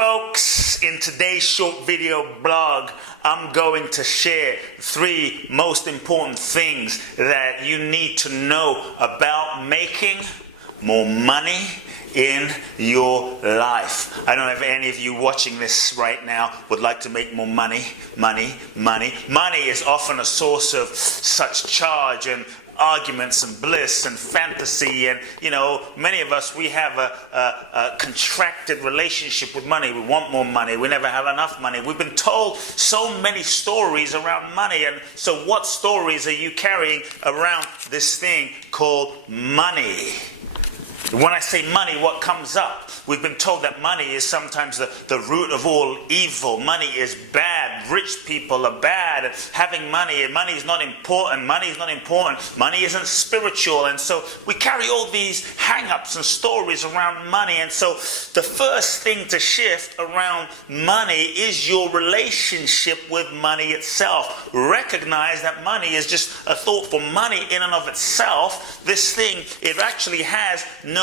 folks, in today's short video blog, I'm going to share 3 most important things that you need to know about making more money in your life. I don't know if any of you watching this right now would like to make more money. Money is often a source of such charge and arguments and bliss and fantasy, and many of us, we have a contracted relationship with money. We want more money. We never have enough money. We've been told so many stories around money, and so what stories are you carrying around this thing called money? When I say money, what comes up? We've been told that money is sometimes the root of all evil. Money is bad. Rich people are bad. Having money is not important. Money is not important. Money isn't spiritual. And so we carry all these hang-ups and stories around money. And so the first thing to shift around money is your relationship with money itself. Recognize that money is just a thought. For money in and of itself, this thing, it actually has no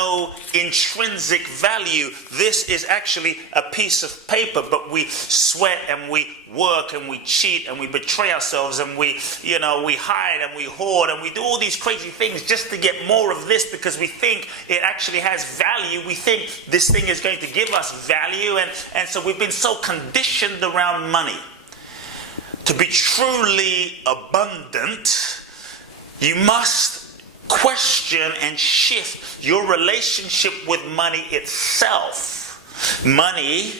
intrinsic value. This is actually a piece of paper, but we sweat and we work and we cheat and we betray ourselves and we hide and we hoard and we do all these crazy things just to get more of this because we think it actually has value. We think this thing is going to give us value, and so we've been so conditioned around money. To be truly abundant, you must question and shift your relationship with money itself. Money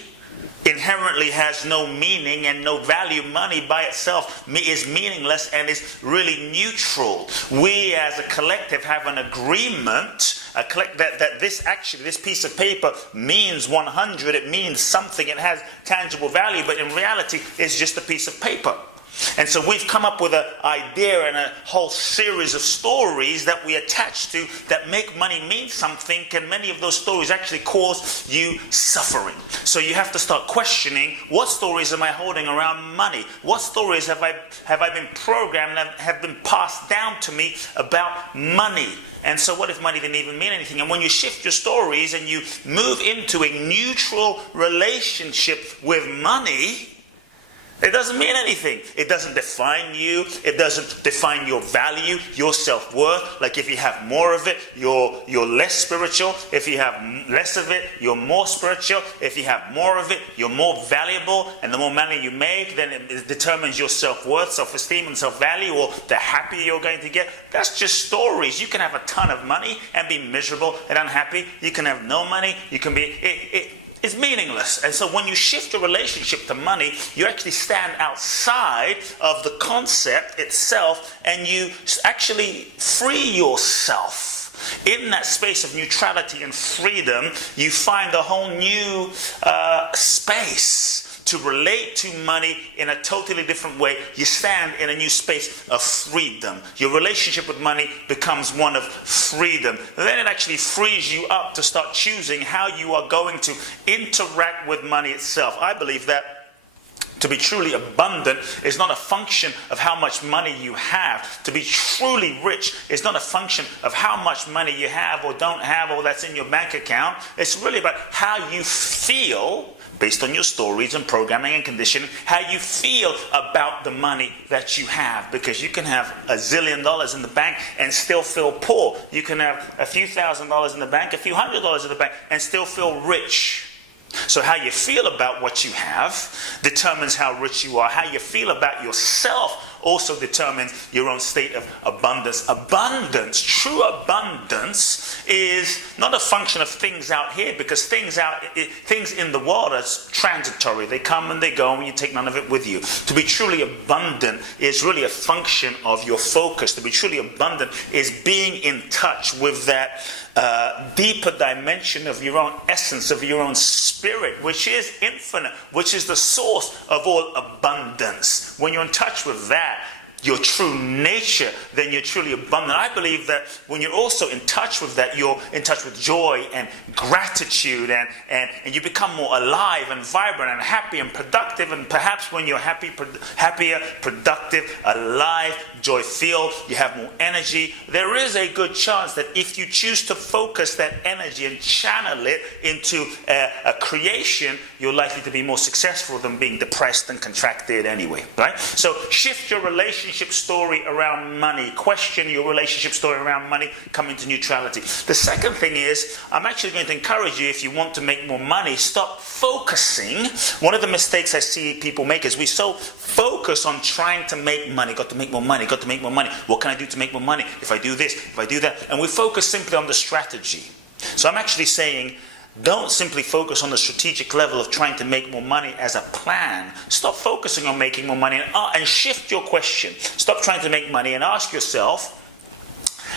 inherently has no meaning and no value. Money by itself is meaningless and is really neutral. We as a collective have an agreement that this piece of paper means 100. It means something. It has tangible value, but in reality it's just a piece of paper. And so we've come up with an idea and a whole series of stories that we attach to that make money mean something, and many of those stories actually cause you suffering. So you have to start questioning, what stories am I holding around money? What stories have I been programmed and have been passed down to me about money? And so what if money didn't even mean anything? And when you shift your stories and you move into a neutral relationship with money, it doesn't mean anything. It doesn't define you. It doesn't define your value, your self-worth. Like if you have more of it, you're less spiritual. If you have less of it, you're more spiritual. If you have more of it, you're more valuable. And the more money you make, then it determines your self-worth, self-esteem, and self-value, or the happier you're going to get. That's just stories. You can have a ton of money and be miserable and unhappy. You can have no money. You can be... It's meaningless. And so when you shift your relationship to money, you actually stand outside of the concept itself and you actually free yourself. In that space of neutrality and freedom, you find a whole new space to relate to money in a totally different way. You stand in a new space of freedom. Your relationship with money becomes one of freedom. And then it actually frees you up to start choosing how you are going to interact with money itself. I believe that to be truly abundant is not a function of how much money you have. To be truly rich is not a function of how much money you have or don't have or that's in your bank account. It's really about how you feel based on your stories and programming and conditioning, how you feel about the money that you have. Because you can have $1 zillion in the bank and still feel poor. You can have a few $1,000s in the bank, a few $100s in the bank, and still feel rich. So how you feel about what you have determines how rich you are. How you feel about yourself also determines your own state of abundance. Abundance, true abundance, is not a function of things out here, because things in the world are transitory. They come and they go, and you take none of it with you. To be truly abundant is really a function of your focus. To be truly abundant is being in touch with that deeper dimension of your own essence, of your own spirit, which is infinite, which is the source of all abundance. When you're in touch with that, your true nature, then you're truly abundant. I believe that when you're also in touch with that, you're in touch with joy and gratitude, and you become more alive and vibrant and happy and productive. And perhaps when you're happier, productive, alive, joy-filled, you have more energy, there is a good chance that if you choose to focus that energy and channel it into a creation, you're likely to be more successful than being depressed and contracted anyway, right? So shift your relationship story around money. Question your relationship story around money. Come into neutrality. The second thing is, I'm actually going to encourage you, if you want to make more money, stop focusing. One of the mistakes I see people make is we so focus on trying to make money. Got to make more money. Got to make more money. What can I do to make more money? If I do this, if I do that. And we focus simply on the strategy. So I'm actually saying, don't simply focus on the strategic level of trying to make more money as a plan. Stop focusing on making more money and shift your question. Stop trying to make money and ask yourself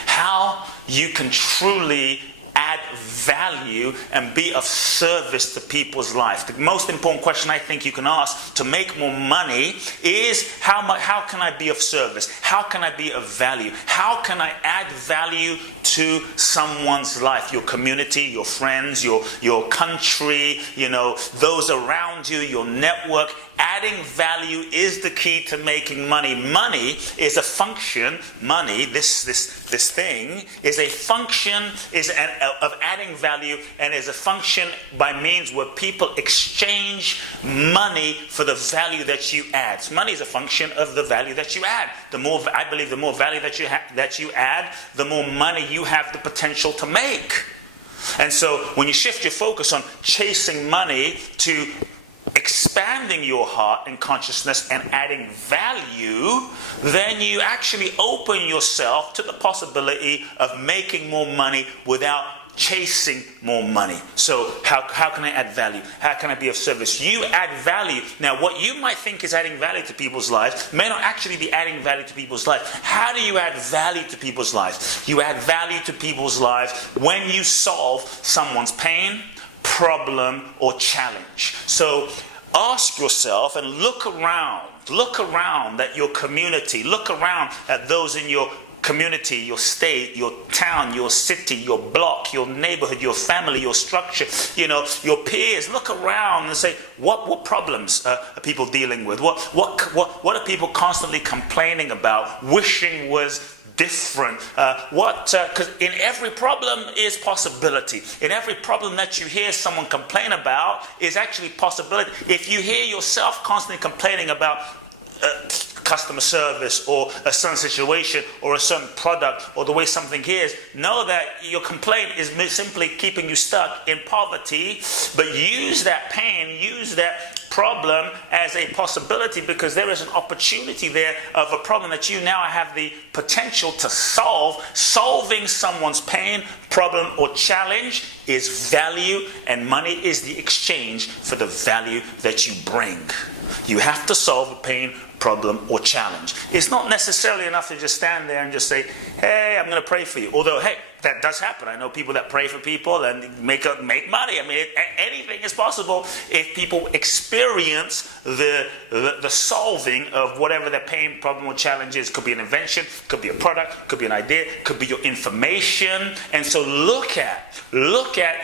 how you can truly add value and be of service to people's life. The most important question I think you can ask to make more money is how can I be of service? How can I be of value? How can I add value to someone's life? Your community, your friends, your country, those around you, your network. Adding value is the key to making money. Money is a function. Money, this thing, is a function of adding value, and is a function by means where people exchange money for the value that you add. So money is a function of the value that you add. I believe the more value that you add, the more money you have the potential to make. And so when you shift your focus on chasing money to expanding your heart and consciousness and adding value, then you actually open yourself to the possibility of making more money without chasing more money. So how can I add value? How can I be of service? You add value. Now, what you might think is adding value to people's lives may not actually be adding value to people's lives. How do you add value to people's lives? You add value to people's lives when you solve someone's pain, problem, or challenge. So ask yourself and look around at your community, look around at those in your community, your state, your town, your city, your block, your neighborhood, your family, your structure, your peers. Look around and say, what problems are people dealing with? What are people constantly complaining about, wishing was different? Because in every problem is possibility. In every problem that you hear someone complain about is actually possibility. If you hear yourself constantly complaining about customer service or a certain situation or a certain product or the way something is, know that your complaint is simply keeping you stuck in poverty. But use that pain, use that problem as a possibility, because there is an opportunity there of a problem that you now have the potential to solve. Solving someone's pain, problem, or challenge is value, and money is the exchange for the value that you bring. You have to solve a pain, problem, or challenge. It's not necessarily enough to just stand there and just say, hey, I'm going to pray for you. Although, hey, that does happen. I know people that pray for people and make money. I mean, anything is possible if people experience the solving of whatever their pain, problem, or challenge is. Could be an invention, could be a product, could be an idea, could be your information. And so look at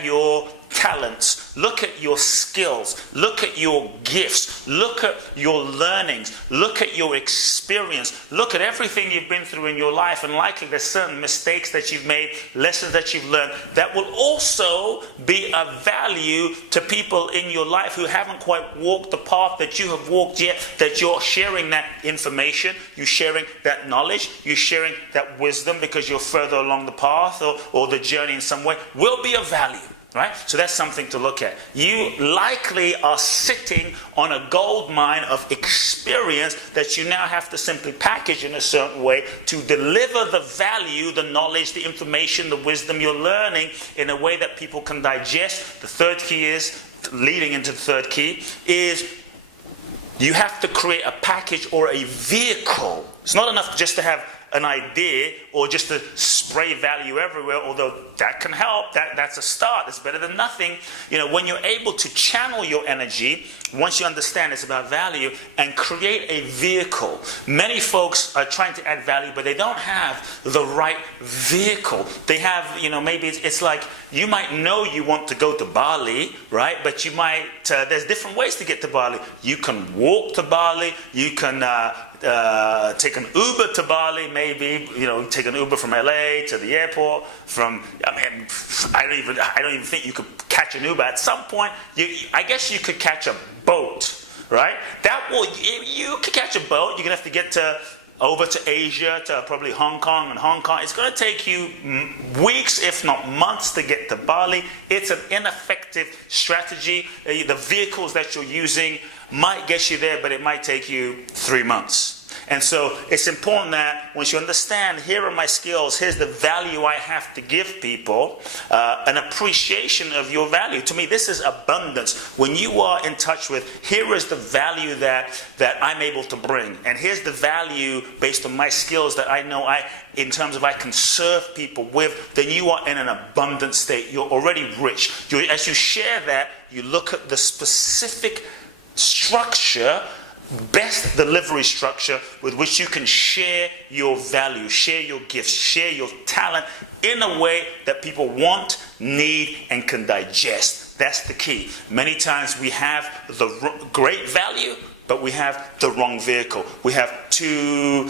your talents, look at your skills, look at your gifts, look at your learnings, look at your experience, look at everything you've been through in your life, and likely there's certain mistakes that you've made, lessons that you've learned that will also be of value to people in your life who haven't quite walked the path that you have walked yet, that you're sharing that information, you're sharing that knowledge, you're sharing that wisdom because you're further along the path or the journey in some way, will be of value. Right? So that's something to look at. You likely are sitting on a gold mine of experience that you now have to simply package in a certain way to deliver the value, the knowledge, the information, the wisdom you're learning in a way that people can digest. The third key is, leading into the third key, is you have to create a package or a vehicle. It's not enough just to have an idea or just to spray value everywhere, although that can help. That's a start. It's better than nothing. You know, when you're able to channel your energy, once you understand it's about value, and create a vehicle. Many folks are trying to add value, but they don't have the right vehicle. They have, you know, maybe it's like you might know you want to go to Bali, right? But you might, there's different ways to get to Bali. You can walk to Bali. You can take an Uber to Bali, maybe, you know, take an Uber from LA to the airport. I don't even think you could catch an Uber. At some point, I guess you could catch a boat, right? You could catch a boat. You're gonna have to get over to Asia, to probably Hong Kong, and Hong Kong. It's going to take you weeks, if not months, to get to Bali. It's an ineffective strategy. The vehicles that you're using might get you there, but it might take you 3 months. And so it's important that once you understand, here are my skills, here's the value I have to give people, an appreciation of your value. To me, this is abundance. When you are in touch with, here is the value that I'm able to bring. And here's the value based on my skills that I know in terms of I can serve people with, then you are in an abundant state. You're already rich. As you share that, you look at the specific structure, best delivery structure with which you can share your value, share your gifts, share your talent in a way that people want, need, and can digest. That's the key. Many times we have the great value, but we have the wrong vehicle. We have too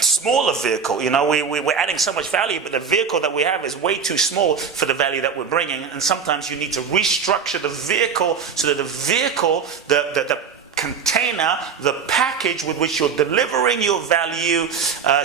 small a vehicle. You know, we're adding so much value, but the vehicle that we have is way too small for the value that we're bringing. And sometimes you need to restructure the vehicle so that the vehicle, the container, the package with which you're delivering your value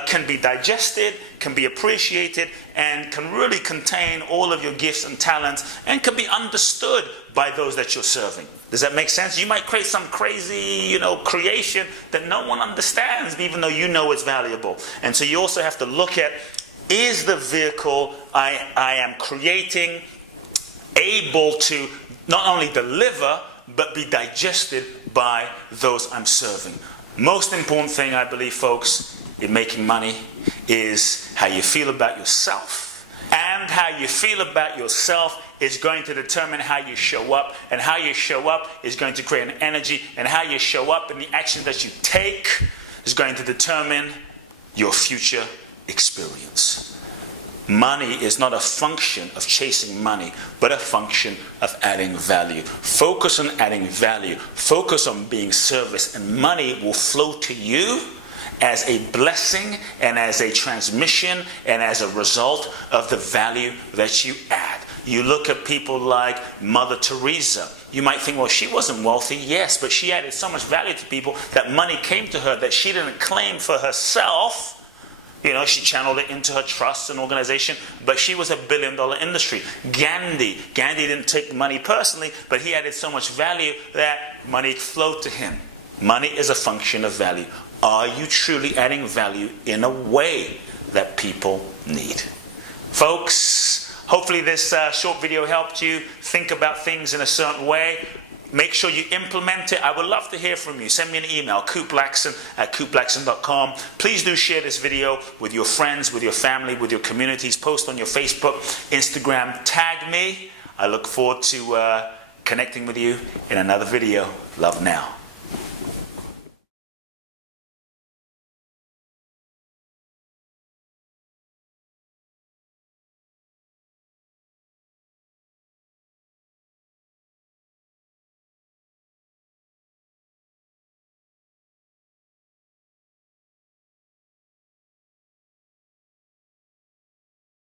can be digested, can be appreciated, and can really contain all of your gifts and talents, and can be understood by those that you're serving. Does that make sense? You might create some crazy, you know, creation that no one understands, even though you know it's valuable. And so you also have to look at, is the vehicle I am creating able to not only deliver, but be digested by those I'm serving. Most important thing, I believe, folks, in making money is how you feel about yourself. And how you feel about yourself is going to determine how you show up. And how you show up is going to create an energy. And how you show up and the action that you take is going to determine your future experience. Money is not a function of chasing money, but a function of adding value. Focus on adding value. Focus on being service, and money will flow to you as a blessing and as a transmission and as a result of the value that you add. You look at people like Mother Teresa. You might think, well, she wasn't wealthy. Yes, but she added so much value to people that money came to her that she didn't claim for herself. You know, she channeled it into her trust and organization, but she was a billion-dollar industry. Gandhi didn't take money personally, but he added so much value that money flowed to him. Money is a function of value. Are you truly adding value in a way that people need? Folks, hopefully this short video helped you think about things in a certain way. Make sure you implement it. I would love to hear from you. Send me an email, kuteblackson@kuteblackson.com. Please do share this video with your friends, with your family, with your communities. Post on your Facebook, Instagram. Tag me. I look forward to connecting with you in another video. Love now.